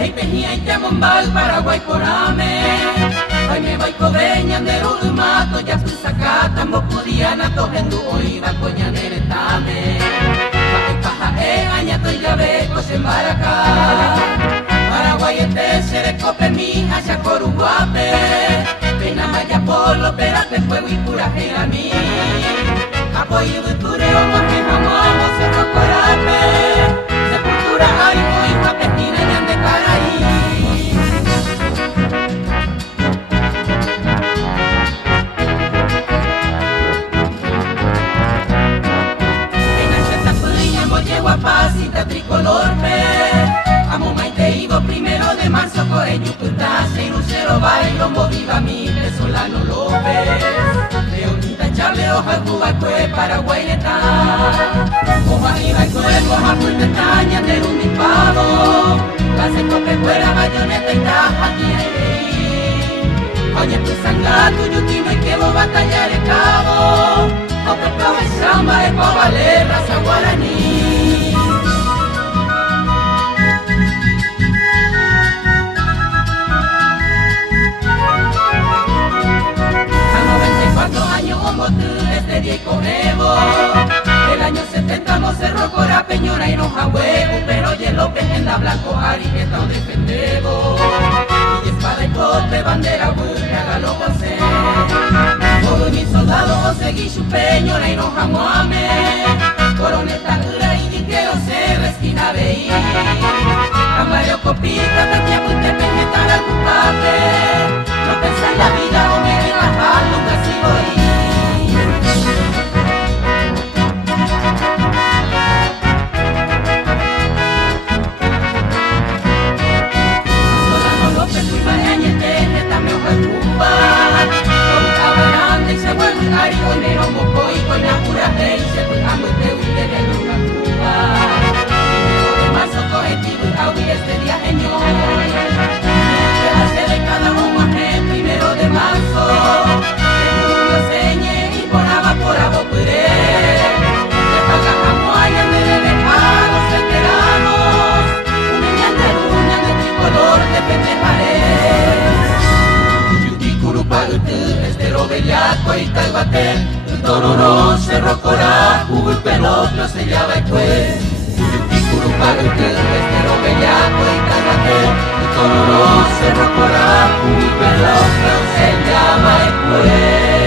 hei pehia i te mombau Paraguay porame. Pai me vai coveña de mato ya tu sacata mo pudiana to hendu oiva coñanere tame. Pai paja aña to llave cosembaraka. Paraguay este sere cope mi hacia coruguape. Pena maya polo perate fuego y pura jera mi. Apoyo de tureo moje jamamo cerro corape. Sepultura arico y papestina y ande caraí. Guapacita tricolor pe amo maite ibo primero de marzo coreño putase y lucero bailo viva mi venezolano López leonita chable hoja cuba cue Paraguay neta hoja iba cue hoja cue pestaña de un disparo clase cope fuera bayoneta y taja aquí oye tu sangato yutino y que vos batallar el cabo cope prove samba de valer raza guaraní. Desde Diego Evo el año 70 no cerró Cora Peñora y no Huevo pero y López en la Blanco Ari que está defendemos y espada y cope bandera burra galo pasé todo mi soldado José Guillo Peñora y no Jamuame coroneta dura y dinero se resquina veí Camario Copita Tatia Punte Peñeta la culpable no pensé en la vida o me en la jala nunca sigo ahí. Tororo, Cerro Corá, Hugo y Pelotro, se llama el juez. Curuparo, Estero, Bellaco y Calvaqué. Tororo, Cerro Corá, Hugo y Pelotro, se llama el juez.